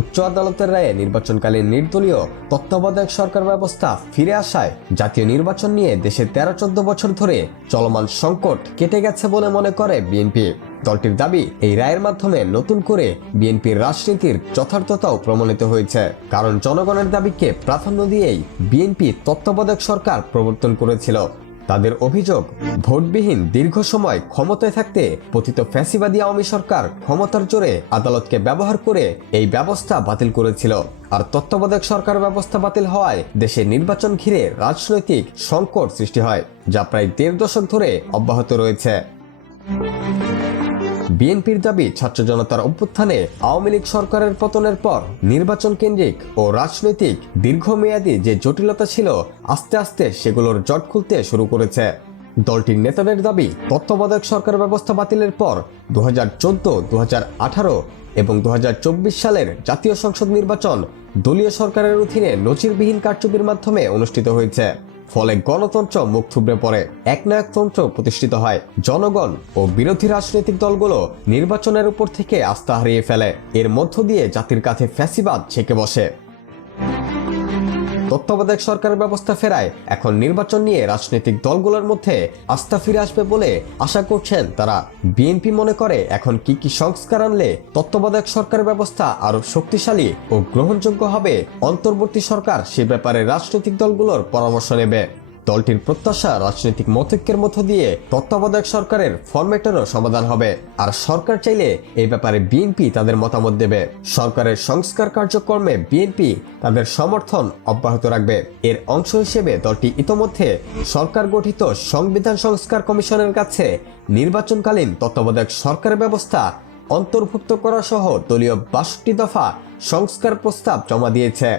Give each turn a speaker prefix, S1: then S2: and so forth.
S1: উচ্চ আদালতের রায়ে নির্বাচনকালীন নির্দলীয় তত্ত্বাবধায়ক সরকার ব্যবস্থা ফিরে আসায় জাতীয় নির্বাচন নিয়ে দেশে তেরো চোদ্দ বছর ধরে চলমান সংকট কেটে গেছে বলে মনে করে বিএনপি। দলটির দাবি, এই রায়ের মাধ্যমে নতুন করে বিএনপির রাজনীতির যথার্থতাও প্রমাণিত হয়েছে। কারণ জনগণের দাবিকে প্রাধান্য দিয়েই বিএনপি তত্ত্বাবধায়ক সরকার প্রবর্তন করেছিল। তাদের অভিযোগ, ভোটবিহীন দীর্ঘ সময় ক্ষমতায় থাকতে পতিত ফ্যাসিবাদী আওয়ামী সরকার ক্ষমতার জোরে আদালতকে ব্যবহার করে এই ব্যবস্থা বাতিল করেছিল। আর তত্ত্বাবধায়ক সরকার ব্যবস্থা বাতিল হওয়ায় দেশে নির্বাচন ঘিরে রাজনৈতিক সংকট সৃষ্টি হয়, যা প্রায় দেড় দশক ধরে অব্যাহত রয়েছে। বিএনপির দাবি ছাত্র জনতার অভ্যুত্থানে আওয়ামী লীগ সরকারের পতনের পর নির্বাচন কেন্দ্রিক ও রাজনৈতিক দীর্ঘমেয়াদী যে জটিলতা ছিল, আস্তে আস্তে সেগুলোর জট খুলতে শুরু করেছে। দলটির নেতাদের দাবি, তত্ত্বাবধায়ক সরকার ব্যবস্থা বাতিলের পর দু হাজার চোদ্দ দু হাজার আঠারো এবং দুহাজার চব্বিশ সালের জাতীয় সংসদ নির্বাচন দলীয় সরকারের অধীনে নজিরবিহীন কারচুপির মাধ্যমে অনুষ্ঠিত হয়েছে। ফলে গণতন্ত্র মুখ থুবড়ে পড়ে। একনায়কতন্ত্র প্রতিষ্ঠিত হয়। জনগণ ও বিরোধী রাজনৈতিক দলগুলো নির্বাচনের উপর থেকে আস্থা হারিয়ে ফেলে। এর মধ্য দিয়ে জাতির কাছে ফ্যাসিবাদ ছেকে বসে। তত্ত্বাবধায়ক সরকারের ব্যবস্থা ফেরায়। এখন নির্বাচন নিয়ে রাজনৈতিক দলগুলোর মধ্যে আস্থা ফিরে আসবে বলে আশা করছেন তারা। বিএনপি মনে করে এখন কি কি সংস্কার আনলে তত্ত্বাবধায়ক সরকার ব্যবস্থা আরও শক্তিশালী ও গ্রহণযোগ্য হবে? অন্তর্বর্তী সরকার সে ব্যাপারে রাজনৈতিক দলগুলোর পরামর্শ নেবে। দলটির প্রত্যাশা রাজনৈতিক মতৈক্যের মধ্য দিয়ে তত্ত্বাবধায়ক সরকারের ফরম্যাটেরও সমাধান হবে। আর সরকার চাইলে এই ব্যাপারে বিএনপি তাদের মতামত দেবে। সরকারের সংস্কার কার্যক্রমে বিএনপি তাদের সমর্থন অব্যাহত রাখবে। এর অংশ হিসেবে দলটি ইতোমধ্যে সরকার গঠিত সংবিধান সংস্কার কমিশনের কাছে নির্বাচনকালীন তত্ত্বাবধায়ক সরকার ব্যবস্থা অন্তর্ভুক্ত করা সহ দলীয় বাষট্টি দফা সংস্কার প্রস্তাব জমা দিয়েছে।